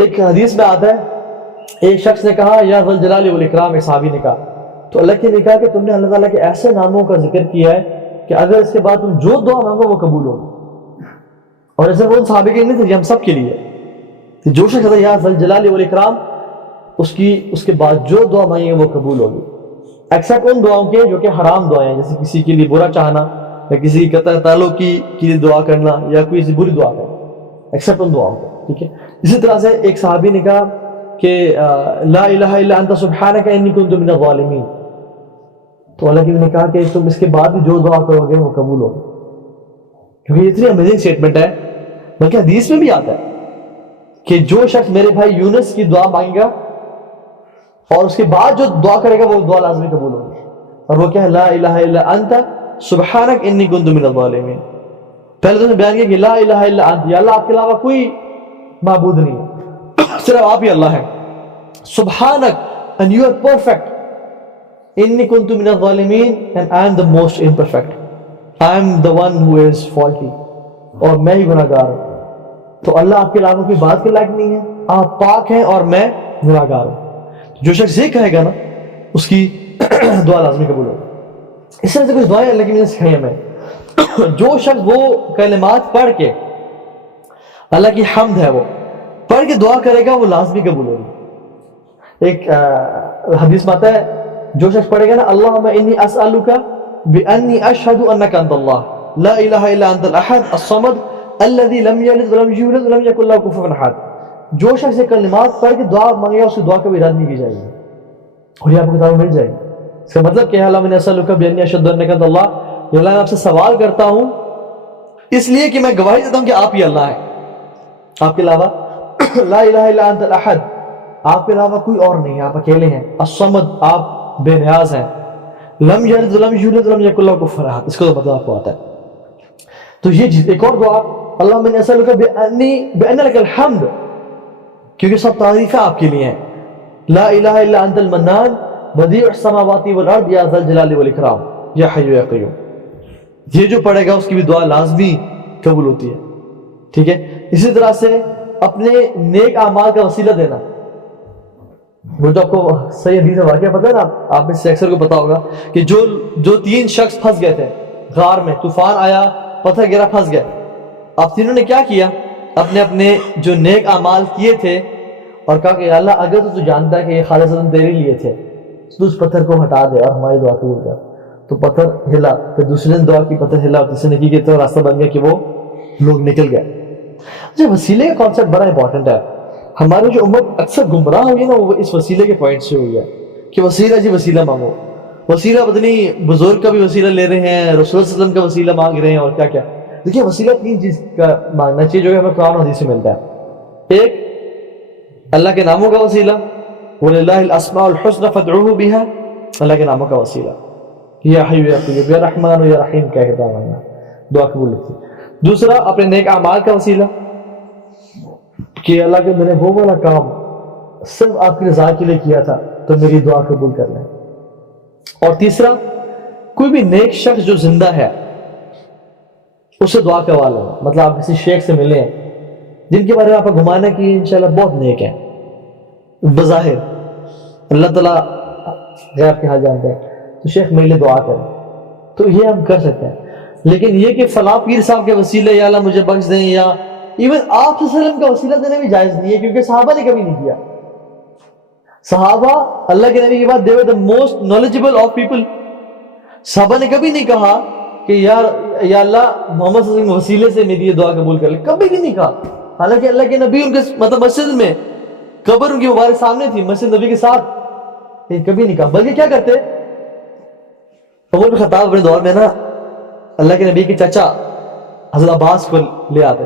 ایک حدیث میں آتا ہے ایک شخص نے کہا یا ذل جلال والاکرام، ایک صحابی نے کہا تو اللہ نے کہا کہ تم نے اللہ تعالیٰ کے ایسے ناموں کا ذکر کیا ہے کہ اگر اس کے بعد تم جو دعا مانگو وہ قبول ہوگی. اور ایسے وہ ان صحابی کے نہیں تھے، یہ ہم سب کے لیے کہ جو شخص یا ذل جلال والاکرام اس کے بعد جو دعا مانگے وہ قبول ہوگی، ایکسیپٹ ان دعاؤں کے جو کہ حرام دعائیں ہیں، جیسے کسی کے لیے برا چاہنا یا کسی قطع تعلق کی لیے دعا کرنا یا کوئی سی بری دعا کرنا، ایکسیپٹ ان دعاؤں کو. ٹھیک ہے. اسی طرح سے ایک صحابی نے کہا کہ لا الہ الا انت سبحانک انی کنت من الظالمین، تو اللہ نے کہا کہ تم اس کے بعد بھی جو دعا کرو گے وہ قبول ہوگی. کیونکہ یہ اتنی امیزنگ اسٹیٹمنٹ ہے، بلکہ حدیث میں بھی آتا ہے کہ جو شخص میرے بھائی یونس کی دعا مانگے گا اور اس کے بعد جو دعا کرے گا وہ دعا لازمی قبول ہوگی. اور وہ کیا ہے؟ لا الہ الا انت سبحانک انی کنت من الظالمین. پہلے تو نے بیان کیا کہ لا الہ الا انت، یا اللہ آپ کے علاوہ کوئی معبود نہیں ہے، صرف آپ ہی اللہ ہیں. سبحانک and you are perfect. انی کنت من الظالمین and I am the most imperfect. I am the one who is faulty. اور میں ہی گناہگار ہوں. تو اللہ آپ کے علاوہ کوئی بات کے لائق نہیں ہے، آپ پاک ہیں اور میں گناہگار ہوں. جو شخص یہ کہے گا نا اس کی دعا لازمی قبول ہوگی. اس طرح سے کچھ دعائیں اللہ کی نے سکھائی ہمیں. جو شخص وہ کلمات پڑھ کے، اللہ کی حمد ہے وہ پڑھ کے دعا کرے گا وہ لازمی قبول ہوگی. ایک حدیث میں آتا ہے جو شخص پڑھے گا نا اللہم انی اسألک بانی اشہد انک انت اللہ لا الہ الا انت الاحد الصمد الذی لم یلد ولم یولد ولم یکن لہ کفوا احد، جو شخص یہ کلمات پڑھ کے دعا مانگے گا اس کی دعا کبھی رد نہیں کی جائے گی اور یہ آپ کو کتاب میں مل جائے گی. اس کا مطلب کیا ہے؟ اللہم انی اسألک بانی اشہد انک انت اللہ، یا اللہ میں آپ سے سوال کرتا ہوں اس لیے کہ میں گواہی دیتا ہوں کہ آپ ہی اللہ ہیں، آپ کے علاوہ لا الہ الا انت الاحد، آپ کے علاوہ کوئی اور نہیں ہے، آپ اکیلے ہیں. الصمد، آپ بے نیاز ہیں. لم یلد ولم یولد ولم یکن لہ کفوا احد، اس کا مطلب آپ کو آتا ہے. تو یہ چیز ایک اور دعا اللہم انی اسألک بان لک الحمد، کیونکہ سب تعریفیں آپ کے لیے ہیں. لا الہ الا انت المنان بدیع السماوات والارض یا ذا الجلال والاکرام یا حی یا قیوم. یہ جو پڑھے گا اس کی بھی دعا لازمی قبول ہوتی ہے. ٹھیک ہے. اسی طرح سے اپنے نیک اعمال کا وسیلہ دینا. وہ جو آپ کو صحیح حدیث واقعہ پتہ ہے نا، آپ میں سے اکثر کو پتا ہوگا کہ جو 3 شخص پھنس گئے تھے غار میں، طوفان آیا، پتھر گرا، پھنس گئے. اب تینوں نے کیا کیا؟ اپنے جو نیک اعمال کیے تھے اور کہا کہ یا اللہ اگر تو جانتا ہے کہ یہ خالصتاً تیرے لیے تھے تو اس پتھر کو ہٹا دے اور ہماری دعا قبول کر. تو پتھر ہلا، پھر دوسرے نے دعا کی، پتھر ہلا، اور تیسرے نے کی کہ تو راستہ بن گیا کہ وہ لوگ نکل گئے. اچھا، وسیلے کا کانسیپٹ بڑا امپورٹنٹ ہے. ہماری جو امت اکثر گمراہ ہوئی ہے نا وہ اس وسیلے کے پوائنٹ سے ہوئی ہے کہ وسیلہ جی وسیلہ مانگو. وسیلہ پتہ نہیں بزرگ کا بھی وسیلہ لے رہے ہیں، رسول صلی اللہ علیہ وسلم کا وسیلہ مانگ رہے ہیں اور کیا کیا. دیکھیے وسیلہ 3 چیز کا مانگنا چاہیے جو کہ ہمیں قرآن و حدیث سے ملتا ہے. ایک اللہ کے ناموں کا وسیلہ، وَلِلَّهِ الْأَسْمَاءُ الْحُسْنَى فَادْعُوهُ بِهَا، اللہ کے ناموں کا وسیلہ، یا حی یا قیوم یا رحمان یا رحیم کہہ کے دعا مانگنا، دعا قبول ہوتی ہے. دوسرا اپنے نیک اعمال کا وسیلہ کہ اللہ کے میں نے وہ والا کام صرف آپ کی رضا کے لیے کیا تھا تو میری دعا قبول کر لیں. اور تیسرا کوئی بھی نیک شخص جو زندہ ہے اس سے دعا کروا لیں. مطلب آپ کسی شیخ سے ملے ہیں جن کے بارے میں آپ کا گمان ہے کہ انشاءاللہ بہت نیک ہیں، بظاہر اللہ تعالیٰ غیب کے حال جانتے ہیں، تو شیخ میرے لیے دعا کریں، تو یہ ہم کر سکتے ہیں. لیکن یہ کہ فلاں پیر صاحب کے وسیلے یا اللہ مجھے بخش دیں، یا ایون آپ صلی اللہ علیہ وسلم کا وسیلہ دینا بھی جائز نہیں ہے، کیونکہ صحابہ نے کبھی نہیں کیا. صحابہ اللہ کے نبی کے بعد they were the most knowledgeable of people. صحابہ نے کبھی نہیں کہا کہ یا اللہ محمد صلی اللہ علیہ وسلم وسیلے سے میری یہ دعا قبول کر لے، کبھی بھی نہیں کہا. حالانکہ اللہ کے نبی ان کے مطلب مسجد میں قبر ان کی مبارک سامنے تھی، مسجد نبی کے ساتھ، کبھی نہیں کہا. بلکہ کیا کرتے، عمر بن خطاب اپنے دور میں نا اللہ کے نبی کے چچا حضرت عباس کو لے آتے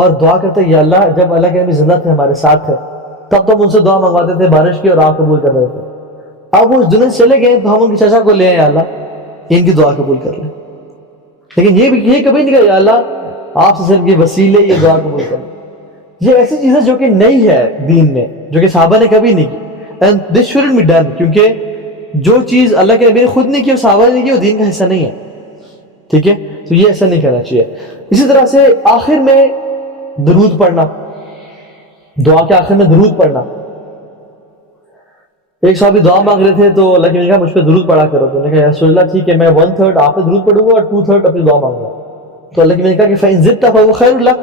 اور دعا کرتے یا اللہ جب اللہ کے نبی زندہ تھے ہمارے ساتھ تھے تب تو ہم ان سے دعا منگواتے تھے بارش کی اور آپ قبول کر رہے تھے. اب وہ اس دنیا سے چلے گئے تو ہم ان کے چچا کو لے آئے، یا اللہ ان کی دعا قبول کر لیں. لیکن یہ کبھی نہیں کہا یا اللہ آپ سے کے وسیلے یہ دعا قبول کر لیں. یہ ایسی چیز ہے جو کہ نئی ہے دین میں، جو کہ صحابہ نے کبھی نہیں کی. And this shouldn't be done, کیونکہ جو چیز اللہ کے نبی نے خود نہیں کی اور صحابہ نے نہیں کی وہ دین کا حصہ نہیں ہے. ٹھیک ہے، تو یہ ایسا نہیں کرنا چاہیے. اسی طرح سے آخر میں درود پڑھنا، دعا کے آخر میں درود پڑھنا. ایک صحابی دعا مانگ رہے تھے تو اللہ نے کہا مجھ پہ درود پڑھا کرو. تو انہوں نے کہا یا رسول اللہ ٹھیک ہے میں 1/3 آپ پہ درود پڑھوں گا اور 2/3 اپنی دعا مانگوں گا. تو اللہ نے کہا کہ فَإِن زِدْتَ فَهُوَ خَيْرٌ لَكَ,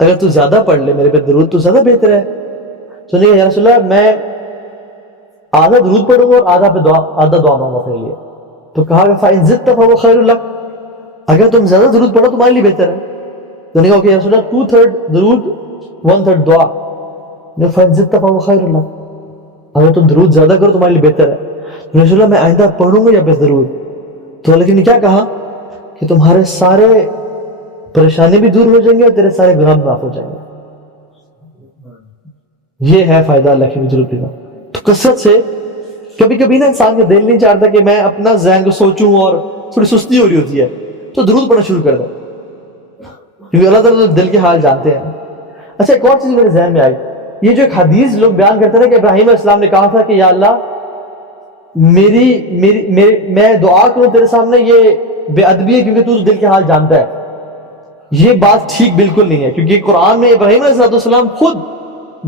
اگر تو زیادہ پڑھ لے میرے پہ درود تو زیادہ بہتر ہے. تو انہوں نے کہا یا رسول اللہ میں آدھا درود پڑھوں گا اور آدھا دعا مانگوں اپنے لیے. تو کہا کہ فَإِن زِدْتَ فَهُوَ خَيْرٌ لَكَ, اگر تم زیادہ درود پڑھو تمہارے لیے بہتر ہے. تو نے کہا کہ یا رسول اللہ 2/3 درود 1/3 دعا. فَإِن زِدْتَ فَهُوَ خَيْرٌ لَكَ, اگر تم درود زیادہ کرو تمہارے لیے بہتر ہے. تو رسول اللہ میں آئندہ پڑھوں گا یا بس درود. تو اللہ نے کیا کہا کہ تمہارے سارے پریشانی بھی دور ہو جائیں گے اور تیرے سارے گناہ معاف ہو جائیں گے. یہ ہے فائدہ اللہ کی درود کا. تو کثرت سے کبھی کبھی نا انسان کا دل نہیں چاہتا کہ میں اپنا ذہن کو سوچوں اور تھوڑی سستی ہو رہی ہوتی ہے تو درود پڑھنا شروع کر دیں, کیونکہ اللہ تعالیٰ دل کے حال جانتے ہیں. اچھا ایک اور چیز میرے ذہن میں آئی, یہ جو ایک حدیث لوگ بیان کرتے ہیں کہ ابراہیم علیہ السلام نے کہا تھا کہ یا اللہ میں دعا کروں تیرے سامنے یہ بے ادبی ہے کیونکہ تو دل کے حال جانتا ہے. یہ بات ٹھیک بالکل نہیں ہے, کیونکہ قرآن میں ابراہیم علیہ السلام خود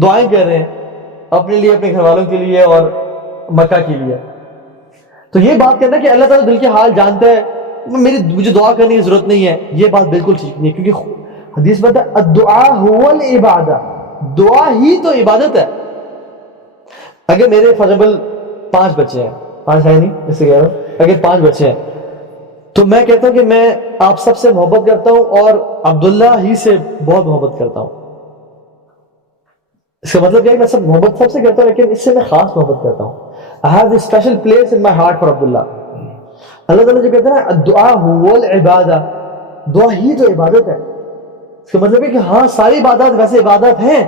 دعائیں کر رہے ہیں اپنے لیے, اپنے گھر والوں کے لیے اور مکہ کے لیے. تو یہ بات کہنا کہ اللہ تعالیٰ دل کے حال جانتا ہے مجھے دعا کرنے کی ضرورت نہیں ہے, یہ بات بالکل ٹھیک نہیں ہے, کیونکہ حدیث میں ہے الدعاء هو العبادہ, دعا ہی تو عبادت ہے. اگر میرے فار ایگزامپل 5 بچے ہیں, 5 ہے نہیں جیسے کہہ رہا ہوں, اگر 5 بچے ہیں تو میں کہتا ہوں کہ میں آپ سب سے محبت کرتا ہوں اور عبداللہ ہی سے بہت محبت کرتا ہوں. اس کا مطلب کیا ہے کہ میں محبت سب سے کرتا ہوں لیکن اس سے میں خاص محبت کرتا ہوں. I have a special place in my heart for عبداللہ. اللہ تعالیٰ جو کہتے ہیں نا الدعاء هو العبادہ, دعا ہی تو عبادت ہے. اس کا مطلب ہے کہ ہاں ساری عبادات ویسے عبادت ہیں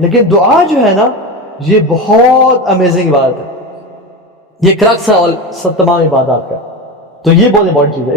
لیکن دعا جو ہے نا یہ بہت امیزنگ عبادت ہے, یہ کرکس ہے تمام عبادات کا. تو یہ بہت امپورٹنٹ چیز ہے.